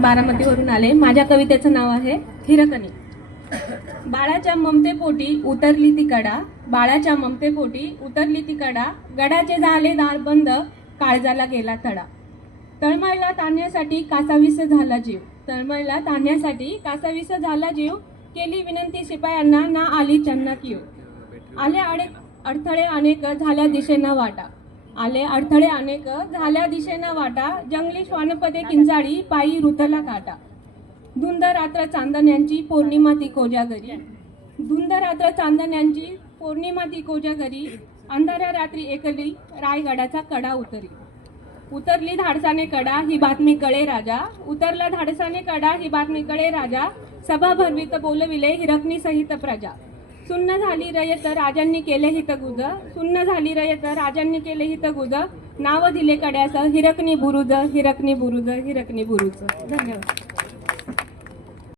बारामतीवरून आले. माझ्या कवितेचं नाव आहे हिरकणी बाळाच्या ममतेपोटी उतरली ती कडा. बाळाच्या ममतेपोटी उतरली ती कडा. गडाचे झाले दार बंद काळजाला गेला तडा. तळमळला ताणण्यासाठी कासावीस झाला जीव. तळमळला ताणण्यासाठी कासावीस झाला जीव. केली विनंती शिपायांना ना आली त्यांना किव आले अडे अडथळे अनेक झाल्या दिशेनं वाटा. आले अडथळे अनेक. झाल्या दिशेनं वाटा. जंगली श्वानपदे किंचाळी पायी ऋतला काटा. धुंद रात्र चांदण्यांची पौर्णिमा ती कोजागरी धुंद रात्र चांदण्यांची पौर्णिमा ती कोजागरी अंधाऱ्या रात्री एकली रायगडाचा कडा उतरी. उतरली धाडसाने कडा ही बातमी कळे राजा. उतरला धाडसाने कडा ही बातमी कळे राजा. सभा भरवीत बोलविले हिरकणी सहित प्रजा. सुन्न झाली रयत राजांनी केले हित गुज. सुन्न झाली रयत राजांनी केले हित गुज. नाव दिले कड्यास हिरकणी बुरुज हिरकणी बुरुज हिरकणी बुरुज. धन्यवाद.